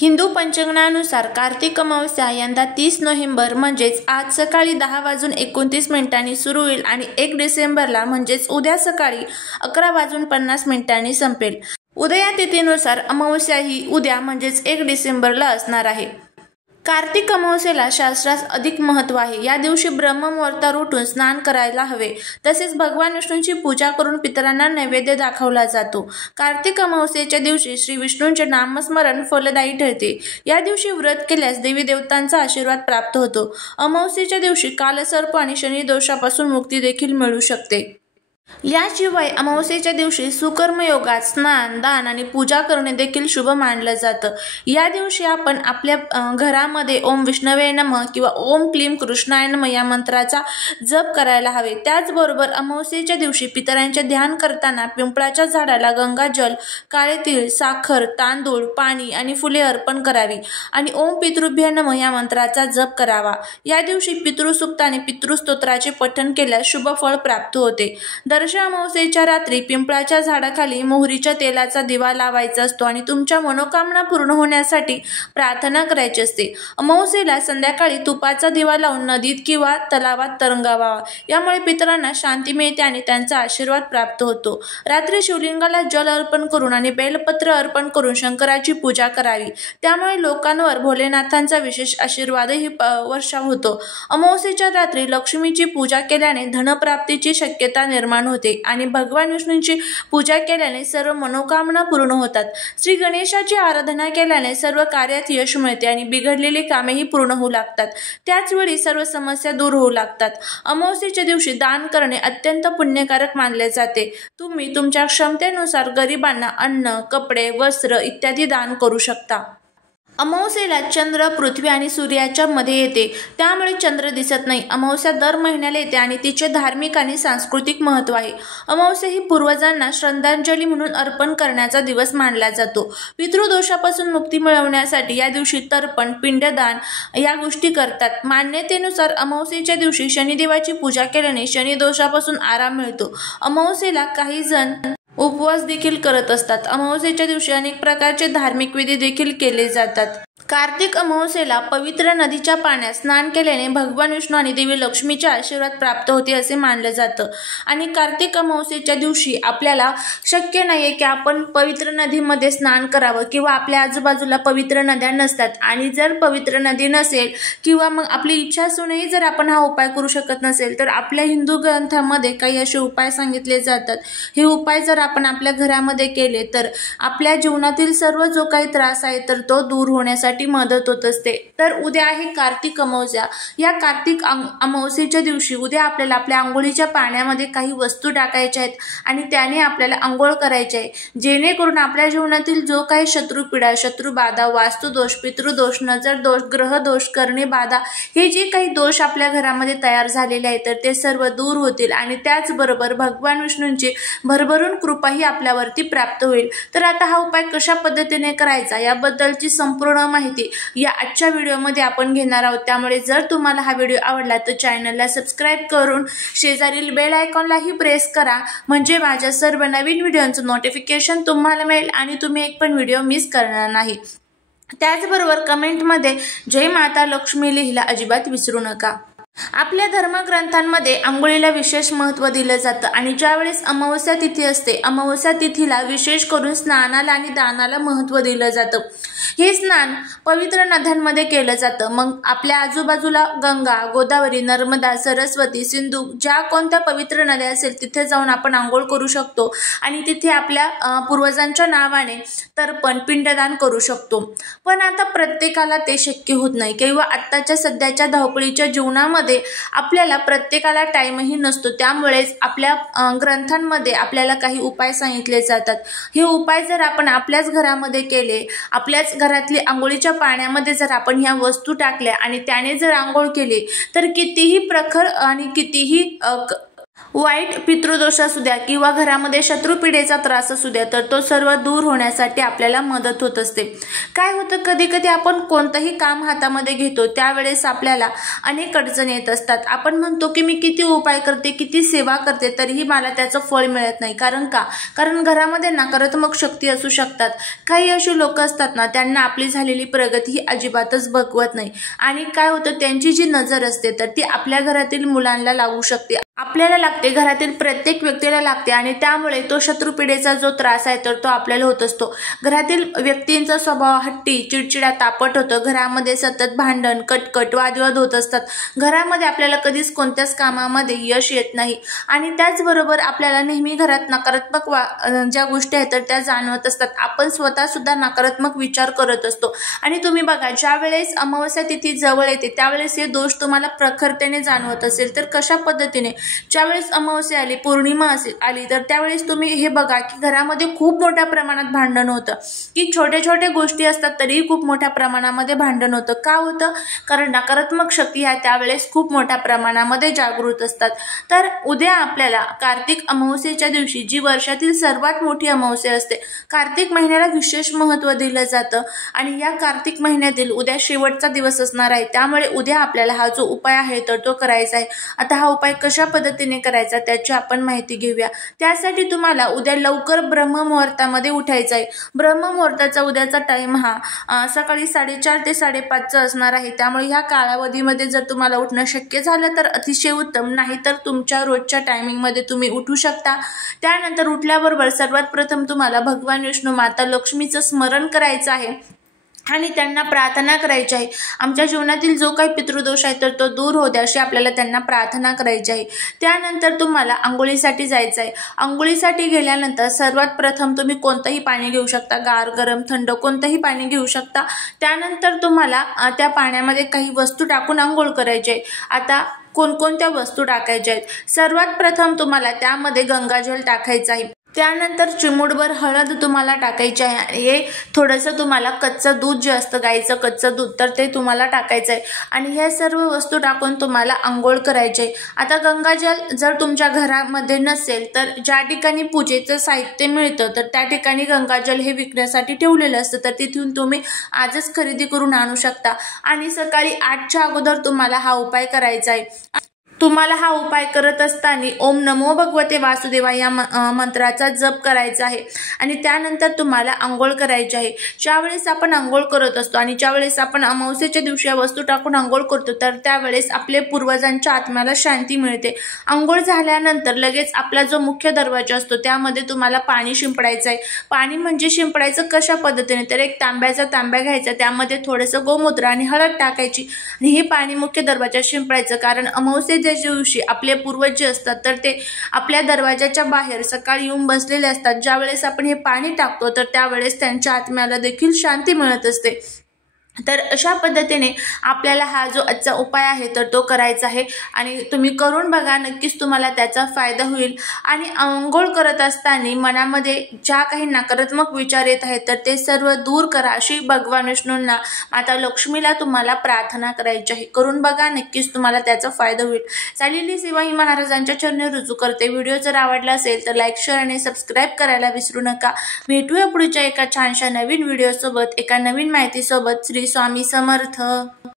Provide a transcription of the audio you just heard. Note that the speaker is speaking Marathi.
हिंदू पंचांगानुसार कार्तिक अमावस्या यंदा 30 नोव्हेंबर म्हणजेच आज सकाळी 10:29 सुरू होईल आणि 1 डिसेंबरला म्हणजेच उद्या सकाळी 11:50 संपेल। उदया तिथीनुसार अमावस्या ही उद्या म्हणजेच 1 डिसेंबरला असणार आहे। कार्तिक अमावस्येला शास्त्रात अधिक महत्त्व आहे। या दिवशी ब्रह्ममुहूर्तावर उठून स्नान करायला हवे। तसेच भगवान विष्णूंची पूजा करून पितरांना नैवेद्य दाखवला जातो। कार्तिक अमावस्येच्या दिवशी श्री विष्णूंचे नामस्मरण फलदायी ठरते। या दिवशी व्रत केल्यास देवी देवतांचा आशीर्वाद प्राप्त होतो। अमावस्येच्या दिवशी कालसर्प आणि शनी दोषापासून मुक्ती देखील मिळू शकते। याशिवाय अमावस्येच्या दिवशी सुकर्मयोगात स्नान, दान आणि पूजा करणे देखील शुभ मानलं जातं। या दिवशी आपण आपल्या घरामध्ये ओम विष्णवे नमः किंवा ओम क्लीम कृष्णाय नमः या मंत्राचा जप करायला हवे। त्याचबरोबर अमावस्येच्या दिवशी पितरांचे ध्यान करताना पिंपळाच्या झाडाला गंगाजल, काळे तीळ, साखर, तांदूळ, पाणी आणि फुले अर्पण करावी आणि ओम पितृभ्य नमः या मंत्राचा जप करावा। या दिवशी पितृसूक्त आणि पितृस्तोत्राचे पठण केल्यास शुभ फळ प्राप्त होते। दर्शा अमावस्येच्या रात्री पिंपळाच्या झाडाखाली मोहरीच्या तेलाचा दिवा लावायचा असतो आणि तुमच्या मनोकामना पूर्ण होण्यासाठी प्रार्थना करायची असते। अमावस्येला संध्याकाळी तुपाचा दिवा लावून नदीत किंवा तलावात तरंगावा। यामुळे पितरांना शांती मिळते आणि त्यांचा आशीर्वाद प्राप्त होतो। रात्री शिवलिंगाला जल अर्पण करून आणि बेलपत्र अर्पण करून शंकराची पूजा करावी। त्यामुळे लोकांवर भोलेनाथांचा विशेष आशीर्वादही वर्षाव होतो। अमावस्येच्या रात्री लक्ष्मीची पूजा केल्याने धनप्राप्तीची शक्यता निर्माण होते आणि भगवान विष्णूंची पूजा केल्याने सर्व मनोकामना पूर्ण होतात। श्री गणेशाची आराधना केल्याने सर्व कार्यात यश मिळते आणि बिघडलेली कामेही पूर्ण होऊ लागतात। त्याचवेळी सर्व समस्या दूर होऊ लागतात। अमावस्येच्या दिवशी दान करणे अत्यंत पुण्यकारक मानले जाते। तुम्ही तुमच्या क्षमतेनुसार गरिबांना अन्न, कपडे, वस्त्र इत्यादी दान करू शकता। अमावस्येला चंद्र पृथ्वी आणि सूर्याच्या मध्ये येते, त्यामुळे चंद्र दिसत नाही। अमावस्या दर महिन्याला येते आणि तिचे धार्मिक आणि सांस्कृतिक महत्त्व आहे। अमावस्या ही पूर्वजांना श्रद्धांजली म्हणून अर्पण करण्याचा दिवस मानला जातो। पितृदोषापासून मुक्ती मिळवण्यासाठी या दिवशी तर्पण, पिंडदान या गोष्टी करतात। मान्यतेनुसार अमावस्येच्या दिवशी शनिदेवाची पूजा केल्याने शनी दोषापासून आराम मिळतो। अमावस्येला काही जण उपवास देखील करत असतात। अमावस्येच्या दिवशी अनेक प्रकारचे धार्मिक विधी देखील केले जातात। कार्तिक अमावस्येला पवित्र नदीच्या पाण्यात स्नान केल्याने भगवान विष्णू आणि देवी लक्ष्मीचे आशीर्वाद प्राप्त होते असे मानलं जातं। आणि कार्तिक अमावस्येच्या दिवशी आपल्याला शक्य नाहीये की आपण पवित्र नदीमध्ये स्नान करावं किंवा आपल्या आजूबाजूला पवित्र नद्या नसतात आणि जर पवित्र नदी नसेल किंवा मग आपली इच्छा असूनही जर आपण हा उपाय करू शकत नसेल तर आपल्या हिंदू ग्रंथामध्ये काही असे उपाय सांगितले जातात। हे उपाय जर आपण आपल्या घरामध्ये केले तर आपल्या जीवनातील सर्व जो काही त्रास आहे तर तो दूर होण्यासाठी मदत होत असते। तर उद्या आहे कार्तिक अमावस्या। या कार्तिक अमावस्येच्या दिवशी उद्या आपल्याला आपल्या आंघोळीच्या पाण्यामध्ये काही वस्तू टाकायच्या आहेत आणि त्याने आपल्याला आंघोळ करायची आहे, जेणेकरून आपल्या जीवनातील जो काही शत्रुपीडा, शत्रुबाधा, वास्तुदोष, पितृदोष, नजरदोष, ग्रहदोष, करणी बाधा हे जे काही दोष आपल्या घरामध्ये तयार झालेले आहेत तर ते सर्व दूर होतील आणि त्याचबरोबर भगवान विष्णूंची भरभरून कृपाही आपल्यावरती प्राप्त होईल। तर आता हा उपाय कशा पद्धतीने करायचा याबद्दलची संपूर्ण माहिती या आजच्या व्हिडिओमध्ये आपण घेणार आहोत। त्यामुळे जर तुम्हाला हा व्हिडिओ आवडला तर चॅनलला सबस्क्राइब करून शेजारील बेल आयकॉनलाही प्रेस करा, म्हणजे माझ्या सर्व नवीन व्हिडिओचं नोटिफिकेशन तुम्हाला मिळेल आणि तुम्ही एक पण व्हिडिओ मिस करणार नाही। त्याचबरोबर कमेंटमध्ये जय माता लक्ष्मी लिहायला अजिबात विसरू नका। आपल्या धर्मग्रंथांमध्ये आंघोळीला विशेष महत्त्व दिलं जातं आणि ज्यावेळेस अमावस्या तिथी असते, अमावस्या तिथीला विशेष करून स्नानाला आणि दानाला महत्त्व दिलं जातं। हे स्नान पवित्र नद्यांमध्ये केलं जातं। मग आपल्या आजूबाजूला गंगा, गोदावरी, नर्मदा, सरस्वती, सिंधू ज्या कोणत्या पवित्र नद्या असेल तिथे जाऊन आपण आंघोळ करू शकतो आणि तिथे आपल्या पूर्वजांच्या नावाने तर्पण, पिंडदान करू शकतो। पण आता प्रत्येकाला ते शक्य होत नाही किंवा आत्ताच्या सध्याच्या धावपळीच्या जीवनामध्ये आपल्याला प्रत्येकाला टाइमही नसतो। त्यामुळेच आपल्या ग्रंथांमध्ये आपल्याला काही उपाय सांगितले जातात। हे उपाय जर आपण आपल्याच घरामध्ये केले, आपल्याच घरातली आंघोळीच्या पाण्यामध्ये जर आपण ह्या वस्तू टाकल्या आणि त्याने जर आंघोळ केली तर कितीही प्रखर आणि कितीही वाईट पितृदोष असू द्या किंवा घरामध्ये शत्रुपीडेचा त्रास असू द्या, तर तो सर्व दूर होण्यासाठी आपल्याला मदत होत असते. काय होतं, कधी कधी आपण कोणतंही काम हातामध्ये घेतो त्यावेळेस आपल्याला अनेक अडचणी येत असतात. आपण म्हणतो की मी किती उपाय करते, किती सेवा करते, तरीही मला त्याचं फळ मिळत नाही. कारण घरामध्ये नकारात्मक शक्ती असू शकतात. काही अशी लोक असतात ना, त्यांना आपली झालेली प्रगती ही अजिबातच बघवत नाही. आणि काय होतं, त्यांची जी नजर असते तर ती आपल्या घरातील मुलांना लागू शकते, आपल्याला लागते, घरातील प्रत्येक व्यक्तीला लागते. आणि त्यामुळे तो शत्रुपीडेचा जो त्रास आहे तर तो आपल्याला होत असतो. घरातील व्यक्तींचा स्वभाव हट्टी, चिडचिडा, तापट होतं. घरामध्ये सतत भांडण, कटकट, वादविवाद होत असतात. घरामध्ये आपल्याला कधीच कोणत्याच कामामध्ये यश येत नाही. आणि त्याचबरोबर आपल्याला नेहमी घरात नकारात्मक ज्या गोष्टी आहेत तर त्या जाणवत असतात. आपण स्वतः सुद्धा नकारात्मक विचार करत असतो. आणि तुम्ही बघा, ज्या वेळेस अमावस्या तिथी जवळ येते त्यावेळेस हे दोष तुम्हाला प्रखरतेने जाणवत असेल तर कशा पद्धतीने, ज्यावेळेस अमावस्या आली, पौर्णिमा आली, तर त्यावेळेस तुम्ही हे बघा की घरामध्ये खूप मोठ्या प्रमाणात भांडण होतं. की छोट्या छोट्या गोष्टी असतात तरीही खूप मोठ्या प्रमाणामध्ये भांडण होतं. का होतं? कारण नकारात्मक शक्ती ह्या त्यावेळेस खूप मोठ्या प्रमाणामध्ये जागृत असतात. तर उद्या आपल्याला कार्तिक अमावस्येच्या दिवशी, जी वर्षातील सर्वात मोठी अमावस्या असते, कार्तिक महिन्याला विशेष महत्त्व दिलं जातं. आणि या कार्तिक महिन्यातील उद्या शेवटचा दिवस असणार आहे. त्यामुळे उद्या आपल्याला हा जो उपाय आहे तर तो करायचा आहे. आता हा उपाय कशा पद्धतीने करायचा त्याची आपण माहिती घेऊया. त्यासाठी तुम्हाला उद्या लवकर ब्रह्ममुहूर्तामध्ये उठायचं आहे. ब्रह्ममुहूर्ताचा उद्याचा टाइम हा सकाळी 4:30 ते 5:30 असणार आहे. त्यामुळे ह्या कालावधीमध्ये जर तुम्हाला उठणं शक्य झालं तर अतिशय उत्तम, नाही तर तुमच्या रोजच्या टायमिंगमध्ये तुम्ही उठू शकता. त्यानंतर उठल्याबरोबर सर्वात प्रथम तुम्हाला भगवान विष्णू, माता लक्ष्मीचं स्मरण करायचं आहे आणि त्यांना प्रार्थना करायची आहे. आमच्या जीवनातील जो काही पितृदोष आहे तर तो दूर होऊ द्या अशी आपल्याला त्यांना प्रार्थना करायची आहे. त्यानंतर तुम्हाला आंघोळीसाठी जायचं आहे. आंघोळीसाठी गेल्यानंतर सर्वात प्रथम तुम्ही कोणतंही पाणी घेऊ शकता, गार, गरम, थंड कोणतंही पाणी घेऊ शकता. त्यानंतर तुम्हाला त्या पाण्यामध्ये काही वस्तू टाकून आंघोळ करायची आहे. आता कोणकोणत्या वस्तू टाकायच्या आहेत? सर्वात प्रथम तुम्हाला त्यामध्ये गंगाजल टाकायचं आहे. त्यानंतर चिमूटभर हळद तुम्हाला टाकायची आहे. हे थोडंसं तुम्हाला कच्चं दूध जे असतं, गाईचं कच्चं दूध, तर ते तुम्हाला टाकायचं आहे. आणि हे सर्व वस्तू टाकून तुम्हाला आंघोळ करायची आहे. आता गंगाजल जर तुमच्या घरामध्ये नसेल तर ज्या ठिकाणी पूजेचं साहित्य मिळतं तर त्या ठिकाणी गंगाजल हे विकण्यासाठी ठेवलेलं असतं, तर तिथून तुम्ही आजच खरेदी करून आणू शकता. आणि सकाळी 8च्या अगोदर तुम्हाला हा उपाय करायचा आहे. तुम्हाला हा उपाय करत असताना ओम नमो भगवते वासुदेवा या मंत्राचा जप करायचा आहे. आणि त्यानंतर तुम्हाला आंघोळ करायची आहे. ज्यावेळेस आपण आंघोळ करत असतो आणि ज्यावेळेस आपण अमावस्येच्या दिवशी या वस्तू टाकून आंघोळ करतो तर त्यावेळेस आपले पूर्वजांच्या आत्म्याला शांती मिळते. आंघोळ झाल्यानंतर लगेच आपला जो मुख्य दरवाजा असतो त्यामध्ये तुम्हाला पाणी शिंपडायचं आहे. पाणी म्हणजे शिंपडायचं कशा पद्धतीने, तर एक तांब्याचा तांब्या घ्यायचा, त्यामध्ये थोडंसं गोमूत्र आणि हळद टाकायची आणि हे पाणी मुख्य दरवाजात शिंपडायचं. कारण अमावस्येच्या दिवशी आपले पूर्वज जे असतात तर ते आपल्या दरवाजाच्या बाहेर सकाळी येऊन बसलेले असतात. ज्यावेळेस आपण हे पाणी टाकतो तर त्यावेळेस त्यांच्या आत्म्याला देखील शांती मिळत असते. तर अशा पद्धतीने आपल्याला हा जो आजचा उपाय आहे तर तो करायचा आहे. आणि तुम्ही करून बघा, नक्कीच तुम्हाला त्याचा फायदा होईल. आणि आंघोळ करत असताना मनामध्ये ज्या काही नकारात्मक विचार येत आहेत तर ते सर्व दूर करा अशी भगवान विष्णूंना, माता लक्ष्मीला तुम्हाला प्रार्थना करायची आहे. करून बघा, नक्कीच तुम्हाला त्याचा फायदा होईल. चालेली सेवा ही महाराजांच्या चरणी रुजू करते. व्हिडिओ जर आवडला असेल तर लाईक, शेअर आणि सबस्क्राईब करायला विसरू नका. भेटूया पुढच्या एका छानशा नवीन व्हिडिओसोबत, एका नवीन माहितीसोबत. श्री स्वामी समर्थ.